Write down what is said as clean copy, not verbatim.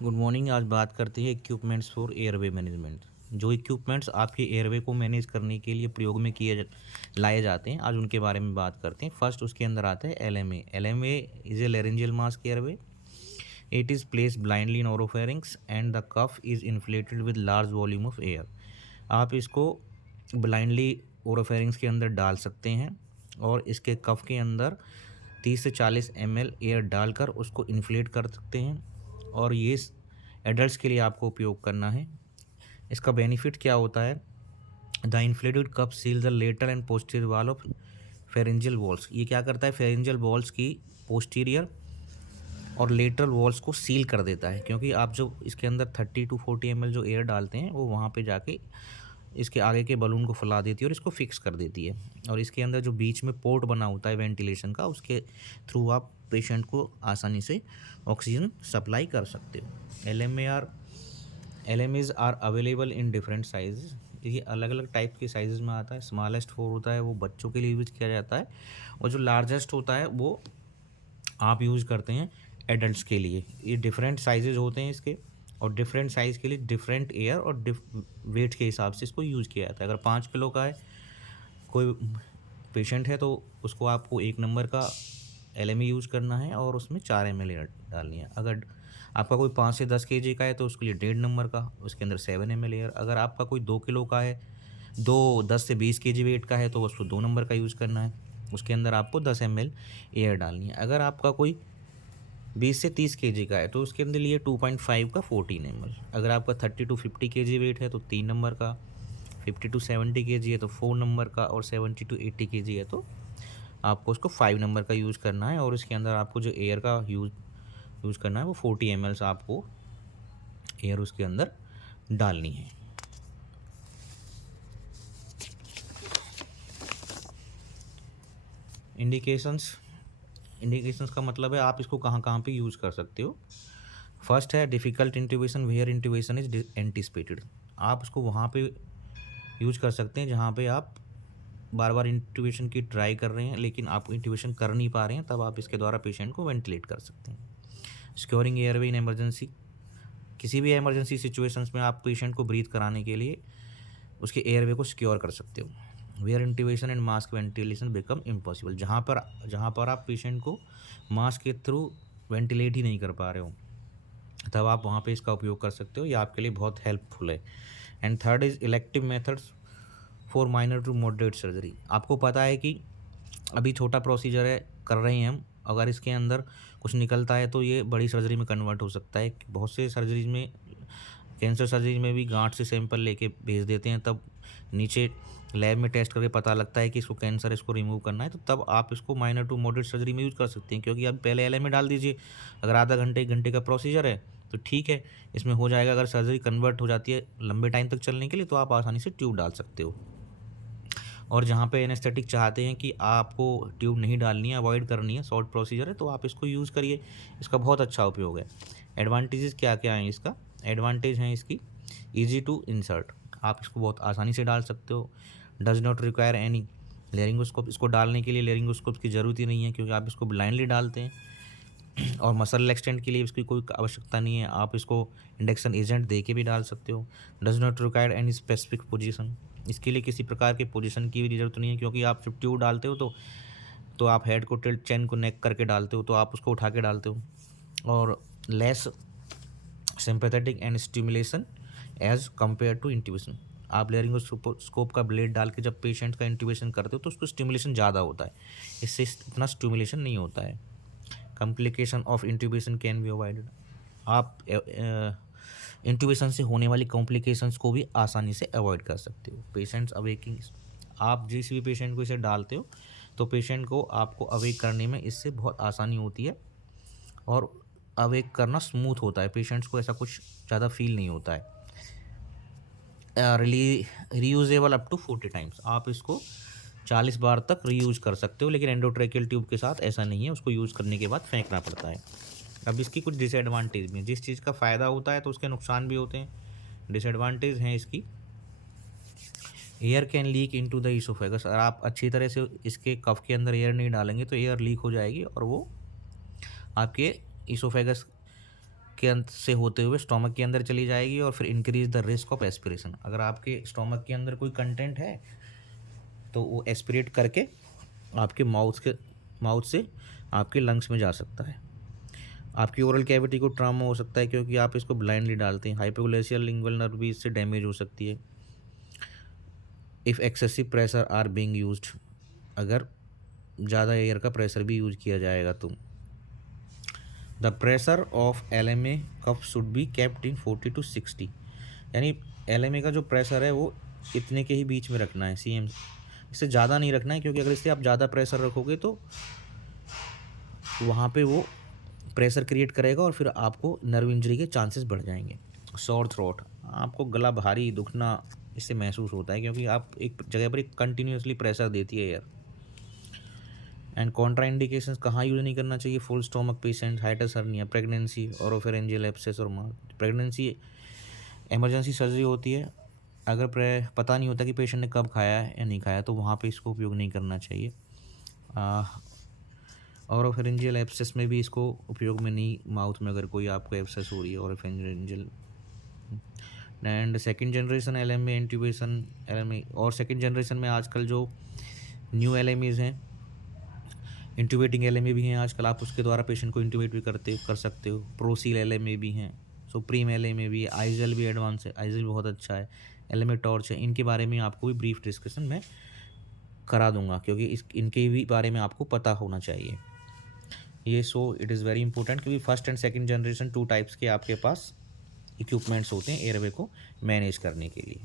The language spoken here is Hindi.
Good morning. आज बात करते हैं इक्विपमेंट्स फॉर एयरवे मैनेजमेंट। जो इक्विपमेंट्स आपके एयरवे को मैनेज करने के लिए प्रयोग में लाए जाते हैं, आज उनके बारे में बात करते हैं। फर्स्ट उसके अंदर आता है LMA। LMA is a laryngeal mask airway. It is place blindly in oropharynx and the cuff is inflated with large volume of air. आप इसको ब्लाइंडली ओरोफेरिंग्स के अंदर डाल सकते हैं और इसके कफ के अंदर 30 से 40 ml एयर डालकर उसको इन्फ्लेट कर सकते हैं, और ये एडल्ट्स के लिए आपको उपयोग करना है। इसका बेनिफिट क्या होता है? The inflated cup seal the lateral and posterior wall of pharyngeal walls. ये क्या करता है? फेरेंजियल वॉल्स की पोस्टीरियर और लेटरल वॉल्स को सील कर देता है, क्योंकि आप जो इसके अंदर 30 to 40 ml जो एयर डालते हैं वो वहाँ पे जाके इसके आगे के बलून को फैला देती है और इसको फिक्स कर देती है। और इसके अंदर जो बीच में पोर्ट बना होता है वेंटिलेशन का, उसके थ्रू आप पेशेंट को आसानी से ऑक्सीजन सप्लाई कर सकते हो। LMAs are available in different size. ये अलग अलग टाइप के साइज़ में आता है। स्मॉलेस्ट 4 होता है, वो बच्चों के लिए यूज़ किया जाता है, और जो लार्जेस्ट होता है वो आप यूज़ करते हैं एडल्ट्स के लिए। ये डिफरेंट साइजेज होते हैं इसके, और डिफरेंट साइज़ के लिए डिफरेंट एयर और वेट के हिसाब से इसको यूज़ किया जाता है। अगर 5 किलो का है कोई पेशेंट है तो उसको आपको 1 नंबर का LMA यूज़ करना है और उसमें 4 ml एयर डालनी है। अगर आपका कोई 5 से 10 kg का है तो उसके लिए 1.5 नंबर का, उसके अंदर 7 ml एयर। अगर आपका कोई 2 किलो का है, 10 से 20 kg वेट का है, तो उसको 2 नंबर का यूज़ करना है, उसके अंदर आपको 10 ml एयर डालनी है। अगर आपका कोई 20 से 30 kg का है तो उसके अंदर लिए 2.5 का 14 ml। अगर आपका 30 to 50 kg वेट है तो 3 नंबर का, 50 to 70 kg है तो 4 नंबर का, और 70 to 80 kg है तो आपको उसको 5 नंबर का यूज़ करना है। और इसके अंदर आपको जो एयर का यूज़ करना है वो 40 ml आपको एयर उसके अंदर डालनी है। इंडिकेशंस का मतलब है आप इसको कहाँ कहाँ पे यूज़ कर सकते हो। फर्स्ट है difficult intubation, where intubation is anticipated. आप उसको वहाँ पे यूज़ कर सकते हैं जहाँ पे आप बार बार इंट्यूबेशन की ट्राई कर रहे हैं लेकिन आप इंट्यूबेशन कर नहीं पा रहे हैं, तब आप इसके द्वारा पेशेंट को वेंटिलेट कर सकते हैं। Securing airway in emergency. किसी भी इमरजेंसी सिचुएशंस में आप पेशेंट को ब्रीथ कराने के लिए उसके एयरवे को सिक्योर कर सकते हो। Where intubation and mask ventilation become impossible. जहाँ पर आप पेशेंट को मास्क के थ्रू वेंटिलेट ही नहीं कर पा रहे हो, तब आप वहाँ पे इसका उपयोग कर सकते हो। ये आपके लिए बहुत हेल्पफुल है। And third is elective methods for minor to moderate surgery. आपको पता है कि अभी छोटा प्रोसीजर है, कर रहे हैं हम, अगर इसके अंदर कुछ निकलता है तो ये बड़ी सर्जरी में कन्वर्ट हो सकता है। बहुत से सर्जरीज में, कैंसर सर्जरी में भी गांठ से सैंपल लेके भेज देते हैं, तब नीचे लैब में टेस्ट करके पता लगता है कि इसको कैंसर, इसको रिमूव करना है, तो तब आप इसको माइनर टू मॉडरेट सर्जरी में यूज़ कर सकते हैं। क्योंकि आप पहले LMA डाल दीजिए। अगर आधा घंटे 1 घंटे का प्रोसीजर है तो ठीक है, इसमें हो जाएगा। अगर सर्जरी कन्वर्ट हो जाती है लंबे टाइम तक चलने के लिए, तो आप आसानी से ट्यूब डाल सकते हो। और जहाँ पे एनेस्थेटिक चाहते हैं कि आपको ट्यूब नहीं डालनी है, अवॉइड करनी है, शॉर्ट प्रोसीजर है, तो आप इसको यूज़ करिए। इसका बहुत अच्छा उपयोग है। एडवांटेजेस क्या क्या हैं इसका? एडवांटेज हैं इसकी ईजी टू इंसर्ट। आप इसको बहुत आसानी से डाल सकते हो। Does not require any laryngoscope. इसको डालने के लिए लेरिंगोस्कोप की ज़रूरत ही नहीं है, क्योंकि आप इसको ब्लाइंडली डालते हैं। और मसल रिलैक्सेंट के लिए इसकी कोई आवश्यकता नहीं है, आप इसको इंडक्शन एजेंट दे के भी डाल सकते हो। Does not require any specific position. इसके लिए किसी प्रकार के पोजीशन की भी ज़रूरत नहीं है, क्योंकि आप जब ट्यूब डालते हो तो आप हेड को टिल्ट, चैन को नेक करके डालते हो, तो आप उसको उठा के डालते हो। और less sympathetic and stimulation as compare to intubation. आप लेरिंगोस्कोप का ब्लेड डाल के जब पेशेंट का इंट्यूबेशन करते हो तो उसको स्टिमुलेशन ज़्यादा होता है, इससे इतना स्टिमुलेशन नहीं होता है। Complication of intubation can be avoided. आप इंट्यूबेशन से होने वाली कॉम्प्लिकेशंस को भी आसानी से अवॉइड कर सकते हो। Patients awaking. आप जिस भी पेशेंट को इसे डालते हो तो पेशेंट को आपको अवेक करने में इससे बहुत आसानी होती है, और अवेक करना स्मूथ होता है। पेशेंट्स को ऐसा कुछ ज़्यादा फील नहीं होता है। Reusable up to 40 times. आप इसको 40 बार तक रीयूज़ कर सकते हो, लेकिन एंडोट्रेकियल ट्यूब के साथ ऐसा नहीं है, उसको यूज़ करने के बाद फेंकना पड़ता है। अब इसकी कुछ डिसएडवांटेज भी हैं। जिस चीज़ का फ़ायदा होता है तो उसके नुकसान भी होते हैं। डिसएडवांटेज हैं इसकी, air can leak into the oesophagus. अगर आप अच्छी तरह से इसके कफ के अंदर एयर नहीं डालेंगे तो एयर लीक हो जाएगी और वो आपके ईसोफेगस के अंत से होते हुए स्टोमक के अंदर चली जाएगी और फिर increase the risk of aspiration. अगर आपके स्टोमक के अंदर कोई कंटेंट है तो वो एस्पिरेट करके आपके माउथ से आपके लंग्स में जा सकता है। आपकी ओरल कैविटी को ट्रॉमा हो सकता है क्योंकि आप इसको ब्लाइंडली डालते हैं। हाइपोग्लाइसिया लिंगुअल नर्व भी इससे डैमेज हो सकती है। If excessive pressure are being used, अगर ज़्यादा एयर का प्रेशर भी यूज किया जाएगा तो। The pressure of LMA cuff should be kept in 40 to 60, यानी LMA का जो प्रेशर है वो इतने के ही बीच में रखना है, CM, इससे ज़्यादा नहीं रखना है क्योंकि अगर इससे आप ज़्यादा प्रेशर रखोगे तो वहाँ पे वो प्रेशर क्रिएट करेगा और फिर आपको नर्व इंजरी के चांसेस बढ़ जाएंगे। सॉर थ्रोट, आपको गला भारी दुखना इससे महसूस होता है क्योंकि आप एक जगह पर कंटिन्यूसली प्रेशर देती है एयर। एंड कॉन्ट्रा इंडिकेशंस कहाँ यूज़ नहीं करना चाहिए? Full stomach patient, hiatus hernia, pregnancy, oropharyngeal abscess और मार्च। प्रेगनेंसी इमरजेंसी सर्जरी होती है, अगर पता नहीं होता कि पेशेंट ने कब खाया है या नहीं खाया तो वहाँ पे इसको उपयोग नहीं करना चाहिए। ओरोफेरेंजियल एब्सेस में भी इसको उपयोग में नहीं, माउथ में अगर कोई आपको एब्सेस हो रही है oropharyngeal. And second generation LMA intubation, LMA और सेकंड जनरेशन में आजकल जो न्यू LMAs हैं, इंट्यूबेटिंग LMA भी हैं आजकल, आप उसके द्वारा पेशेंट को इंट्यूबेट भी कर सकते हो। प्रोसील LMA भी हैं, सुप्रीम LMA भी है, आइजल भी एडवांस है, आइजल बहुत अच्छा है, LMA टॉर्च है। इनके बारे में आपको भी ब्रीफ डिस्कशन में करा दूंगा क्योंकि इनके भी बारे में आपको पता होना चाहिए ये। So it is very important क्योंकि first and second generation 2 types के आपके पास इक्विपमेंट्स होते हैं एयरवे को मैनेज करने के लिए।